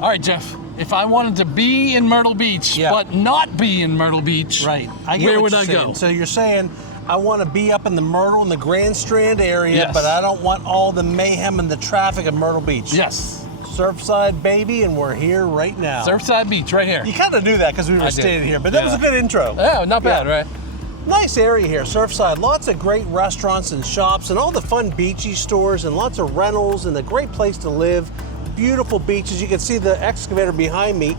All right, Jeff. If I wanted to be in Myrtle Beach, but not be in Myrtle Beach, where would I go? So you're saying, I want to be up in the Myrtle and the Grand Strand area, but I don't want all the mayhem and the traffic of Myrtle Beach. Yes. Surfside, baby, and we're here right now. Surfside Beach, right here. You kind of knew that because we were standing here, but that was a good intro. Yeah, not bad, right? Nice area here, Surfside. Lots of great restaurants and shops and all the fun beachy stores and lots of rentals and a great place to live. Beautiful beaches. You can see the excavator behind me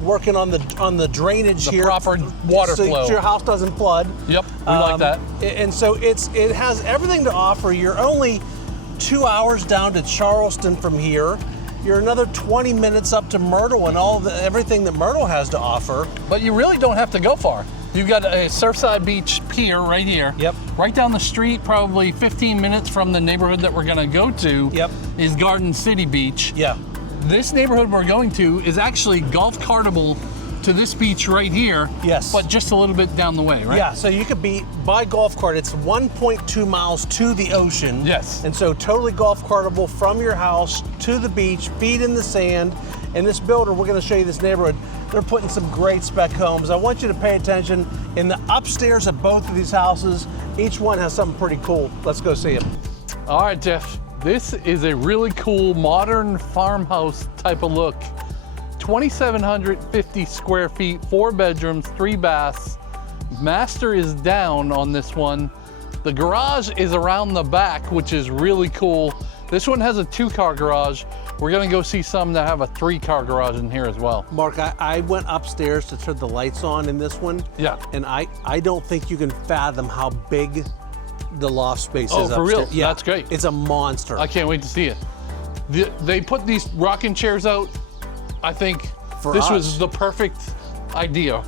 working on the drainage here. The proper water flow. So your house doesn't flood. Yep, we like that. And so it has everything to offer. You're only 2 hours down to Charleston from here. You're another 20 minutes up to Myrtle and everything that Myrtle has to offer. But you really don't have to go far. You've got a Surfside Beach pier right here. Yep. Right down the street, probably 15 minutes from the neighborhood that we're gonna go to is Garden City Beach. Yeah. This neighborhood we're going to is actually golf cartable to this beach right here. Yes. But just a little bit down the way, right? Yeah, so you could be by golf cart. It's 1.2 miles to the ocean. Yes. And so totally golf cartable from your house to the beach, feet in the sand. And this builder, we're gonna show you this neighborhood, they're putting some great spec homes. I want you to pay attention. In the upstairs of both of these houses, each one has something pretty cool. Let's go see them. All right, Jeff. This is a really cool modern farmhouse type of look. 2,750 square feet, 4 bedrooms, 3 baths. Master is down on this one. The garage is around the back, which is really cool. This one has a 2-car garage. We're gonna go see some that have a 3-car garage in here as well. Mark, I went upstairs to turn the lights on in this one. Yeah. And I don't think you can fathom how big the loft space is upstairs. Oh, for real? Yeah, That's great. It's a monster. I can't wait to see it. They put these rocking chairs out. I think this was the perfect idea.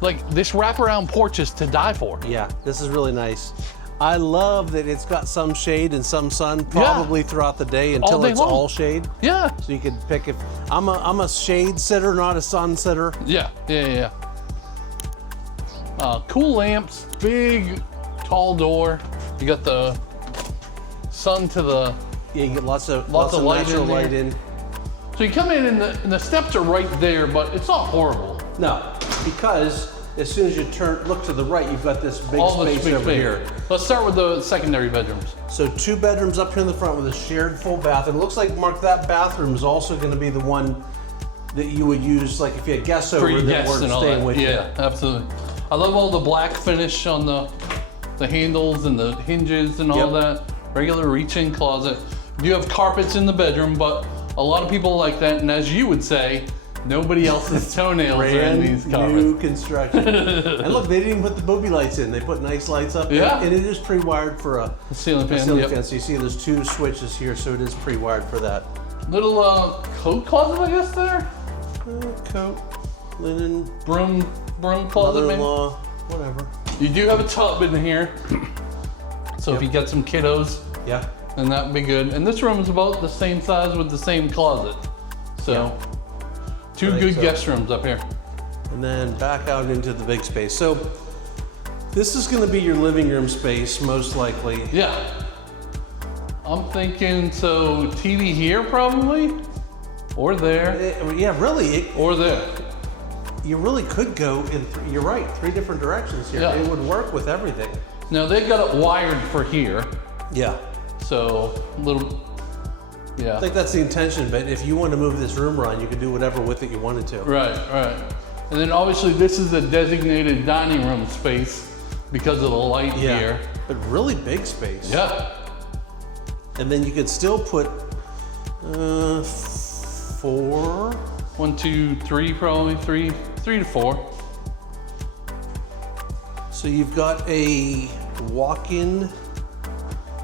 Like, this wraparound porch is to die for. Yeah, this is really nice. I love that it's got some shade and some sun probably throughout the day until it's all shade. Yeah. So you can pick if I'm a shade sitter, not a sun sitter. Yeah. Cool lamps, big, tall door. You got the sun to the. Yeah, you get lots of natural light in. So you come in and the steps are right there, but it's not horrible. No, because as soon as you look to the right, you've got this big space over here. Let's start with the secondary bedrooms. So 2 bedrooms up here in the front with a shared full bath. And it looks like, Mark, that bathroom is also going to be the one that you would use, like if you had guests over that weren't staying with you. Yeah, absolutely. I love all the black finish on the handles and the hinges and all that. Regular reach-in closet. You have carpets in the bedroom, but a lot of people like that. And as you would say, nobody else's toenails are in these carpets. Brand new construction. And look, they didn't even put the booby lights in. They put nice lights up. Yeah. And it is pre-wired for a ceiling fan. So you see there's 2 switches here, so it is pre-wired for that. Little coat closet, I guess, there? Coat, linen, broom closet, maybe? mother-in-law, whatever. You do have a tub in here. So if you get some kiddos, then that would be good. And this room is about the same size with the same closet. So 2 good guest rooms up here. And then back out into the big space. So this is going to be your living room space, most likely. Yeah. I'm thinking, so TV here probably, or there. Yeah, really. Or there. You really could go in, you're right, 3 different directions here. Yeah. It would work with everything. Now they've got it wired for here. Yeah. So little, I think that's the intention, but if you want to move this room around, you could do whatever with it you wanted to. Right. And then obviously this is a designated dining room space because of the light here. But really big space. Yeah. And then you could still put 4. 1, 2, 3, probably 3 to 4. So you've got a walk-in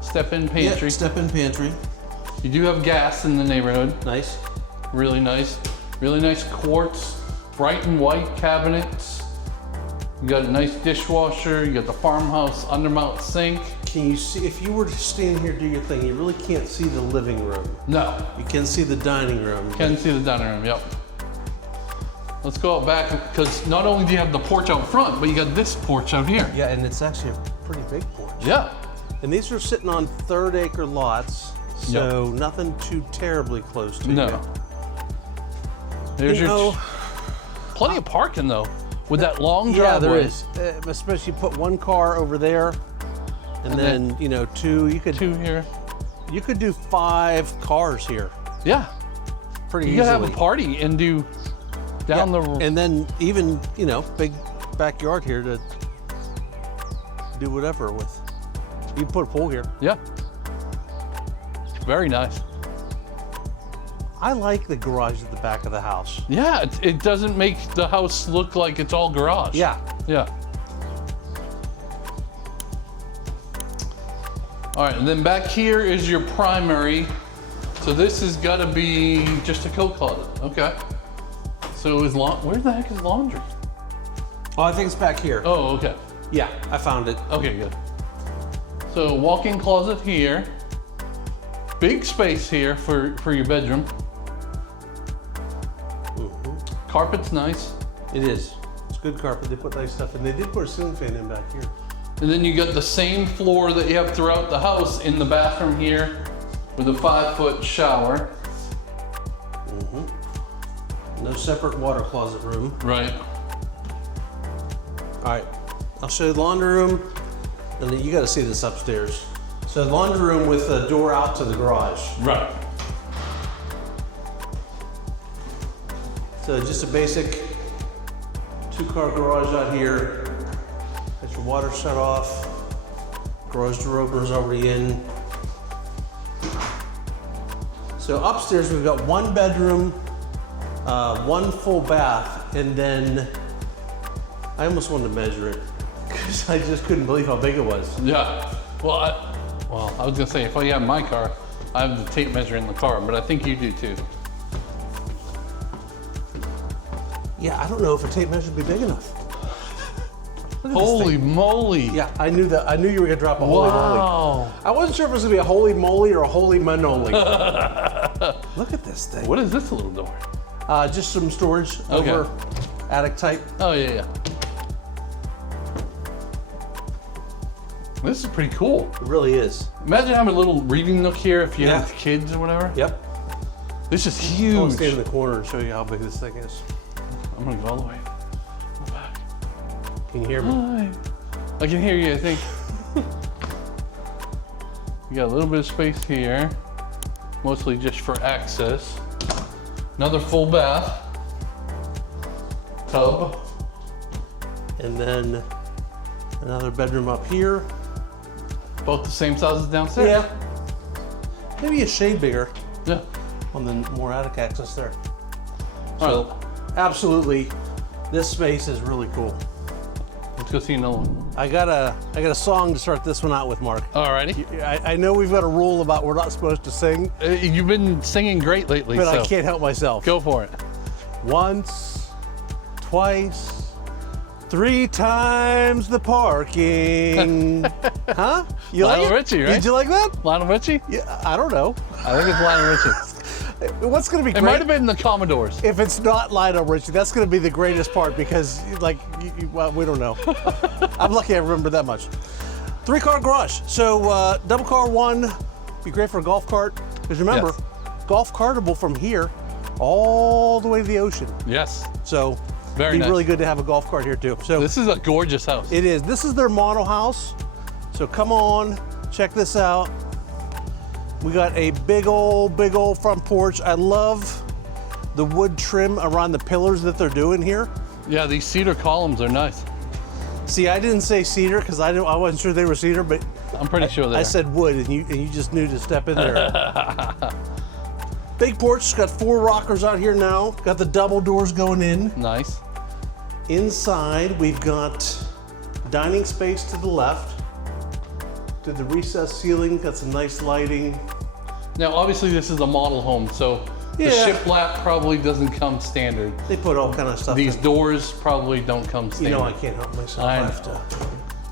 step-in pantry. Yeah, step-in pantry. You do have gas in the neighborhood. Nice. Really nice. Really nice quartz, bright and white cabinets. You got a nice dishwasher. You got the farmhouse undermount sink. Can you see, if you were to stand here and do your thing, you really can't see the living room. No. You can see the dining room. Can see the dining room, yep. Let's go out back, because not only do you have the porch out front, but you got this porch out here. Yeah, and it's actually a pretty big porch. Yeah. And these are sitting on 3rd acre lots, so nothing too terribly close to you. There's You know, plenty of parking though, with that long driveway. yeah, there is. Especially put one car over there, and then you know two. You could 2 here. You could do 5 cars here. Yeah. Pretty You easily. could have a party and do down the. And then even, you know, big backyard here to do whatever with. You can put a pool here. Yeah. Very nice. I like the garage at the back of the house. Yeah, it doesn't make the house look like it's all garage. Yeah. Yeah. All right, and then back here is your primary. So this has got to be just a coat closet. Okay. So where the heck is laundry? Oh, I think it's back here. Oh, okay. Yeah, I found it. Okay, good. So walk-in closet here. Big space here for your bedroom. Carpet's nice. It is. It's good carpet. They put nice stuff in. They did put a ceiling fan in back here. And then you got the same floor that you have throughout the house in the bathroom here with a 5-foot shower. No separate water closet room. Right. All right, I'll show you the laundry room, and then you got to see this upstairs. So the laundry room with a door out to the garage. Right. So just a basic 2-car garage out here. Got your water shut off. Garage door opener's already in. So upstairs we've got 1 bedroom, 1 full bath, and then I almost wanted to measure it because I just couldn't believe how big it was. Yeah. Well, I was gonna say if I have my car, I have the tape measure in the car, but I think you do too. Yeah, I don't know if a tape measure would be big enough. Holy moly! Yeah, I knew that. I knew you were gonna drop a holy moly. Wow. I wasn't sure if it was gonna be a holy moly or a holy manoli. Look at this thing. What is this little door? Just some storage Okay. over attic type. Oh yeah. This is pretty cool. It really is. Imagine having a little reading nook here if you Yeah. have kids or whatever. Yep. This is I'll huge. stand in the corner and show you how big this thing is. I'm gonna go all the way. Go back. Can you hear me? Hi. I can hear you, I think. You got a little bit of space here, mostly just for access. Another full bath. Tub. And then another bedroom up here. Both the same size as downstairs. Yeah. Maybe a shade bigger Yeah. on the more attic access there. All So, right, absolutely, this space is really cool. let's go see another one. I got a song to start this one out with, Mark. Alrighty. I know we've got a rule about we're not supposed to sing, You've been singing great lately, but so I can't help myself. go for it. Once, twice, 3 times the parking. Huh? You Lionel like it? Richie, right? Did you like that? Lionel Richie? Yeah, I don't know. I think it's Lionel Richie. What's going to be It great? might have been the Commodores. If it's not Lionel Richie, that's going to be the greatest part because, like, well, we don't know. I'm lucky I remember that much. 3-car garage. So double car 1, be great for a golf cart. Because remember, Yes. golf cartable from here all the way to the ocean. Yes. So Very be nice. really good to have a golf cart here too. So This is a gorgeous house. it is. This is their model house. So come on, check this out. We got a big old front porch. I love the wood trim around the pillars that they're doing here. Yeah, these cedar columns are nice. See, I didn't say cedar because I wasn't sure they were cedar, but I'm pretty sure they I are. said wood, and you just knew to step in there. Big porch, got 4 rockers out here now. Got the double doors going in. Nice. Inside, we've got dining space to the left. To the recessed ceiling, got some nice lighting. Now, obviously, this is a model home, so the Yeah. shiplap probably doesn't come standard. They put all kind of stuff These in. doors probably don't come You standard. know I can't help myself. I have know. to.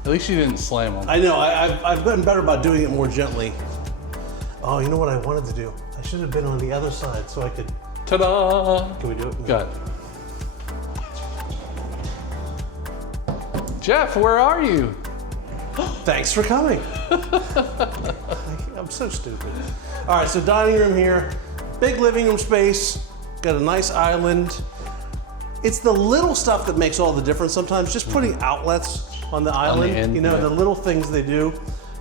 At least you didn't slam them. I know, I've gotten better about doing it more gently. Oh, you know what I wanted to do? I should have been on the other side so I could, Ta-da! can we do it? Got it. Jeff, where are you? Thanks for coming. I'm so stupid. All right, so dining room here, big living room space, Got a nice island. It's the little stuff that makes all the difference sometimes. Just putting outlets on the island, end, you know, yeah. the little things they do.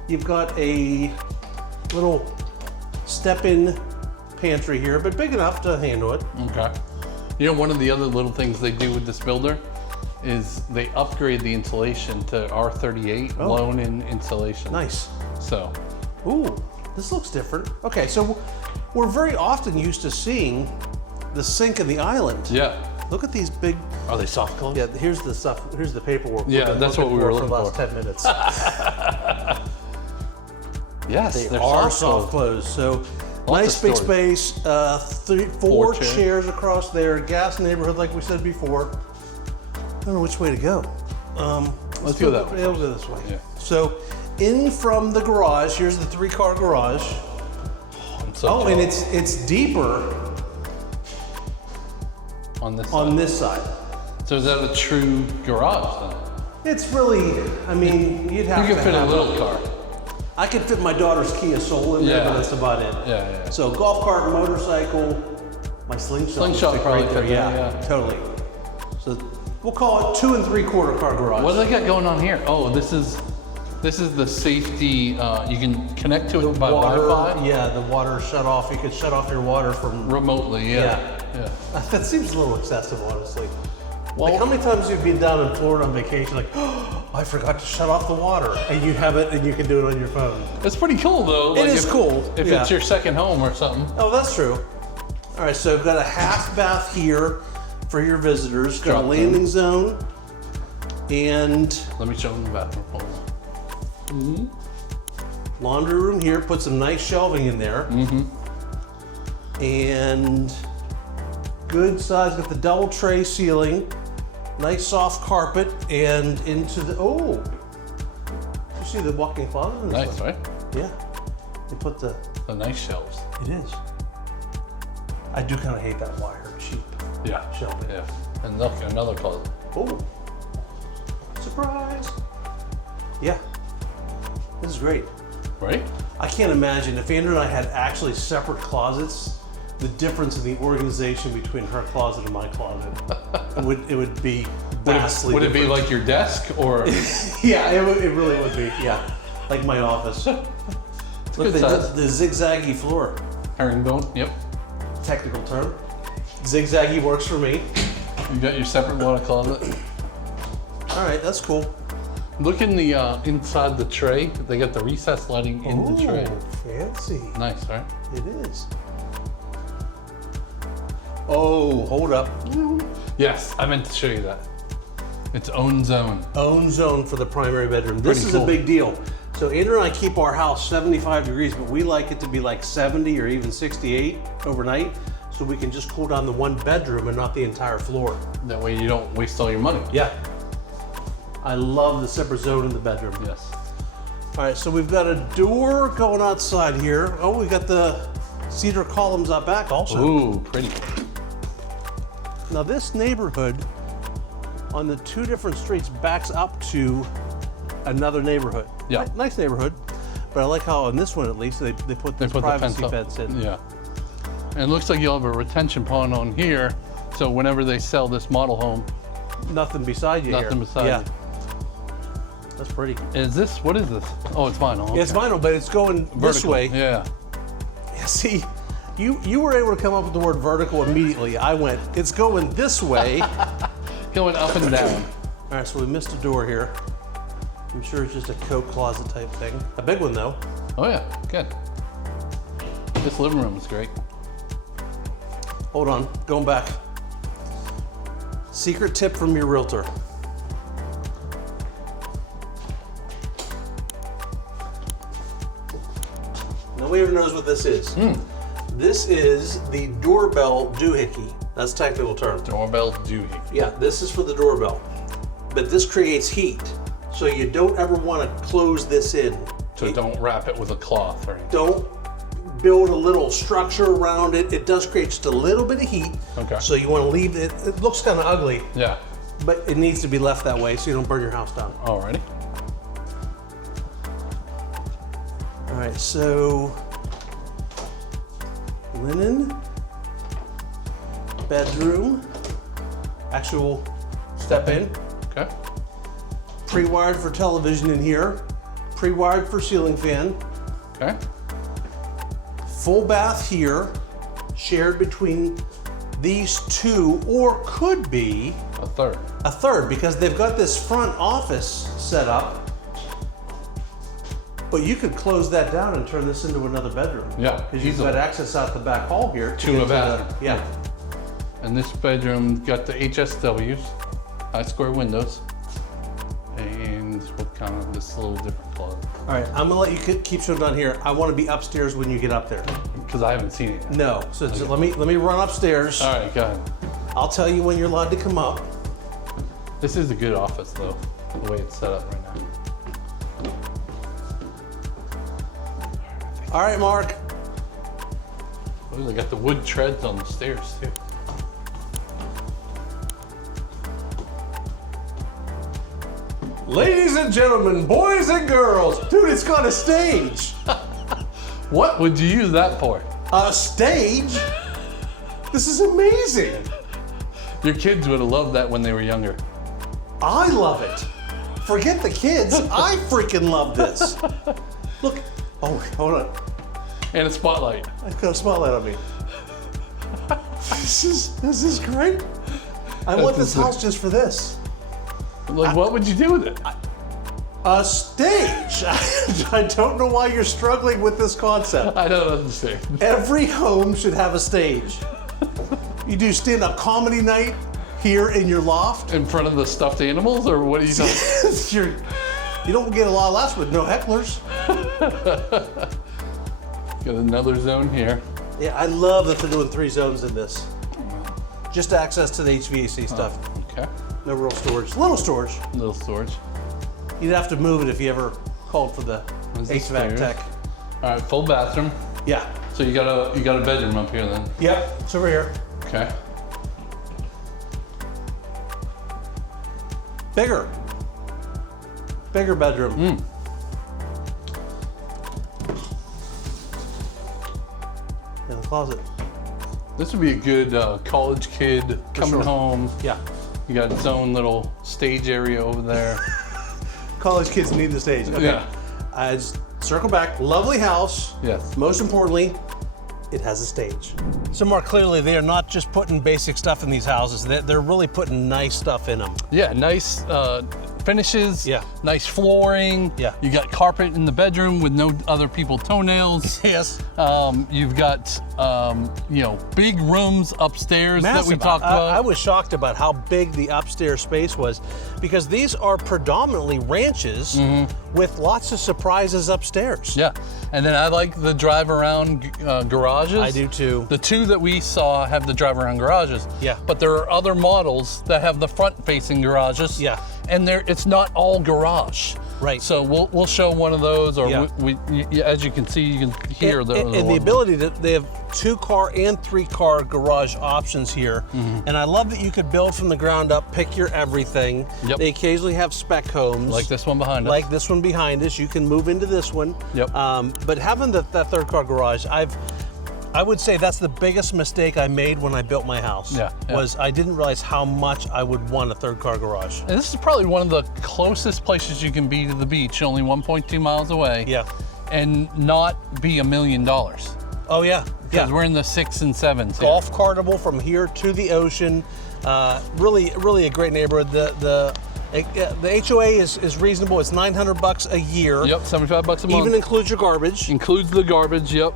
You've got a little step-in pantry here, but big enough to handle it. Okay. You know, one of the other little things they do with this builder is they upgrade the insulation to R38 blown-in insulation. Nice. So. Ooh, this looks different. Okay, so we're very often used to seeing the sink in the island. Yeah. Look at these big. Are they soft close? Yeah, here's the stuff. Here's the paperwork. Yeah, that's what we were looking for the last for. 10 minutes. Yes, They are soft close. So nice of big storage. space. Four chairs across there. Gas neighborhood, like we said before. I don't know which way to go. Let's go that way. We'll go this way. Yeah. So in from the garage. Here's the 3-car garage. So And it's deeper on this on side. this side. So is that a true garage then? It's really, I mean, you'd have You to can fit a have little car. I could fit my daughter's Kia Soul in there, Yeah. but that's about it. Yeah. So golf cart, motorcycle, my slingshot. Slingshot would fit probably right there. fit there, yeah. Totally. So we'll call it 2 3/4 car garage. What do they got going on here? Oh, this is the safety. You can connect to it by Wi-Fi Yeah, the water shut off. You could shut off your water from. remotely. Yeah. That seems a little excessive, honestly. Well, Like how many times you've been down in Florida on vacation, like, oh, I forgot to shut off the water, and you have it, and you can do it on your phone. it's pretty cool though. It is cool, If yeah. it's your second home or something. Oh, that's true. All right, so I've got a half bath here for your visitors. Got a Drop landing zone, and Let me show them the bathroom. Hold on. laundry room here. Put some nice shelving in there. And good size. Got the double tray ceiling. Nice soft carpet, and into the you see the walk-in closet? in this Nice, one? right? Yeah. They put the. The nice shelves. It is. I do kind of hate that wire cheap Yeah. shelving. Yeah. And look, another closet. Oh, surprise! Yeah, this is great. Right? I can't imagine if Andrew and I had actually separate closets, the difference in the organization between her closet and my closet. it would be vastly Would it be different. like your desk or? Yeah, it really would be. Yeah, like my office. Look, good size. the zigzaggy floor. Herringbone. Yep. Technical term. Zigzaggy works for me. You got your separate water closet. All right, that's cool. Look in the inside the tray. They got the recessed lighting in the tray. Fancy. Nice, right? It is. Oh, hold up. Yes, I meant to show you that. Its own zone. Own zone for the primary bedroom. This Pretty is cool. a big deal. So Andrew and I keep our house 75 degrees, but we like it to be like 70 or even 68 overnight, so we can just cool down the one bedroom and not the entire floor. That way you don't waste all your money. Yeah. I love the separate zone in the bedroom. Yes. All right, so we've got a door going outside here. Oh, we got the cedar columns out back also. Ooh, pretty. Now this neighborhood on the 2 different streets backs up to another neighborhood. Yeah. Nice neighborhood, but I like how on this one at least they put They the put privacy the fence fence up. in. Yeah. And it looks like you'll have a retention pond on here, so whenever they sell this model home, Nothing beside you here. nothing beside Yeah, you. that's pretty. What is this? Oh, it's vinyl. Yeah, it's okay. vinyl, but it's going this Vertical. way. Yeah. Yeah, see, you were able to come up with the word vertical immediately. I went, it's going this way. Going up and down. All right, so we missed a door here. I'm sure it's just a coat closet type thing. A big one though. Oh yeah, good. This living room is great. Hold on, going back. Secret tip from your realtor. Nobody ever knows what this is. This is the doorbell doohickey. That's a technical term. Doorbell doohickey. Yeah, this is for the doorbell. But this creates heat. So you don't ever want to close this in. So don't wrap it with a cloth or anything. Don't build a little structure around it. It does create just a little bit of heat. Okay. So you want to leave it. It looks kind of ugly, Yeah. but it needs to be left that way so you don't burn your house down. Alrighty. All right, so linen, bedroom. Actually, we'll step in. Okay. Pre-wired for television in here. Pre-wired for ceiling fan. Okay. Full bath here, shared between these two, or could be A third. because they've got this front office set up. But you could close that down and turn this into another bedroom. Yeah, Because you've easily. got access out the back hall here. To get a the- bathroom. Yeah. And this bedroom got the HSWs, high square windows, and what kind of this little different closet. All right, I'm gonna let you keep showing down here. I want to be upstairs when you get up there. Because I haven't seen it yet. No, so let me run upstairs. All right, go ahead. I'll tell you when you're allowed to come up. This is a good office though, the way it's set up right now. All right, Mark. Oh, they got the wood treads on the stairs too. Ladies and gentlemen, boys and girls, dude, it's got a stage. What would you use that for? A stage? This is amazing. Your kids would have loved that when they were younger. I love it. Forget the kids. I freaking love this. Look. Oh, hold on. And a spotlight. I've got a spotlight on me. This is great. I want this house just for this. Like, what would you do with it? A stage. I don't know why you're struggling with this concept. I don't understand. Every home should have a stage. You do stand-up comedy night here in your loft. In front of the stuffed animals, or what are you talking? You don't get a lot of laughs with no hecklers. Got another zone here. Yeah, I love that they're doing 3 zones in this. Just access to the HVAC stuff. Okay. No real storage. Little storage. Little storage. You'd have to move it if you ever called for the There's the HVAC stairs. tech. All right, full bathroom. Yeah. So you got a bedroom up here then. Yep. It's over here. Okay. Bigger. Bigger bedroom. In the closet. This would be a good college kid coming sure. home. Yeah. You got its own little stage area over there. College kids need the stage. Okay. Yeah. Just circle back. Lovely house. Yes. Most importantly, it has a stage. So more clearly, they are not just putting basic stuff in these houses. They're really putting nice stuff in them. Yeah, nice finishes. Yeah. Nice flooring. Yeah. You got carpet in the bedroom with no other people's toenails. Yes. You've got big rooms upstairs Massive. that we talked about. I was shocked about how big the upstairs space was, because these are predominantly ranches with lots of surprises upstairs. Yeah, and then I like the drive around garages. I do too. The 2 that we saw have the drive around garages. Yeah. But there are other models that have the front facing garages. Yeah. And it's not all garage. Right. So we'll show one of those, or Yeah. as you can see, you can hear and the ability they have 2-car and 3-car garage options here. And I love that you could build from the ground up, pick your everything. Yep. They occasionally have spec homes. like this one behind us. Like this one behind us. You can move into this one. Yep. But having that 3rd-car garage, I would say that's the biggest mistake I made when I built my house. Yeah. Was I didn't realize how much I would want a 3rd-car garage. And this is probably one of the closest places you can be to the beach, only 1.2 miles away. Yeah. And not be $1 million. Oh yeah. Because we're in the 6s and 7s. here. Golf cartable from here to the ocean. Really a great neighborhood. The HOA is reasonable. It's $900 a year. Yep, $75 a month. Even includes your garbage. Includes the garbage, yep.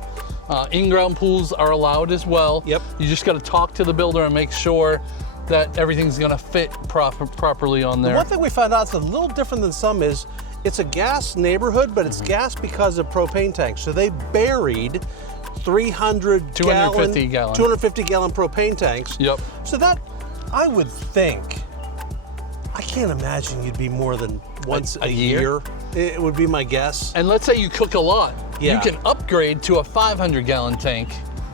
In-ground pools are allowed as well. Yep. You just got to talk to the builder and make sure that everything's going to fit properly on there. One thing we found out that's a little different than some is it's a gas neighborhood, but it's gas because of propane tanks. So they buried 250 gallon propane tanks. Yep. So that, I would think, I can't imagine you'd be more than once a year. It would be my guess. And let's say you cook a lot. Yeah. You can upgrade to a 500-gallon tank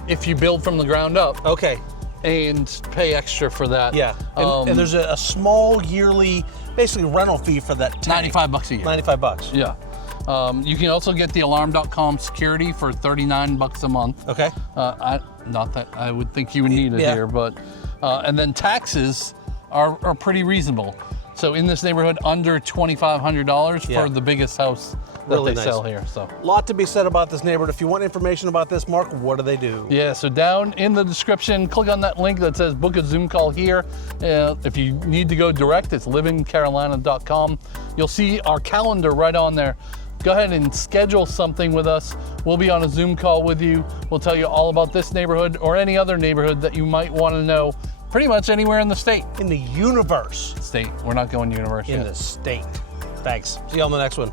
if you build from the ground up. Okay. And pay extra for that. Yeah. And there's a small yearly, basically rental fee for that tank. $95 a year. $95. Yeah. You can also get the alarm.com security for $39 a month. Okay. Not that I would think you would need it Yeah. here, but And then taxes are pretty reasonable. So in this neighborhood, under $2,500 Yeah. for the biggest house that Really they nice. sell here. So. Lot to be said about this neighborhood. If you want information about this, Mark, what do they do? Yeah, so down in the description, click on that link that says book a Zoom call here. If you need to go direct, it's livingcarolina.com. You'll see our calendar right on there. Go ahead and schedule something with us. We'll be on a Zoom call with you. We'll tell you all about this neighborhood or any other neighborhood that you might want to know, pretty much anywhere in the state. In the universe. State, we're not going universe In yet. the state. Thanks. See you on the next one.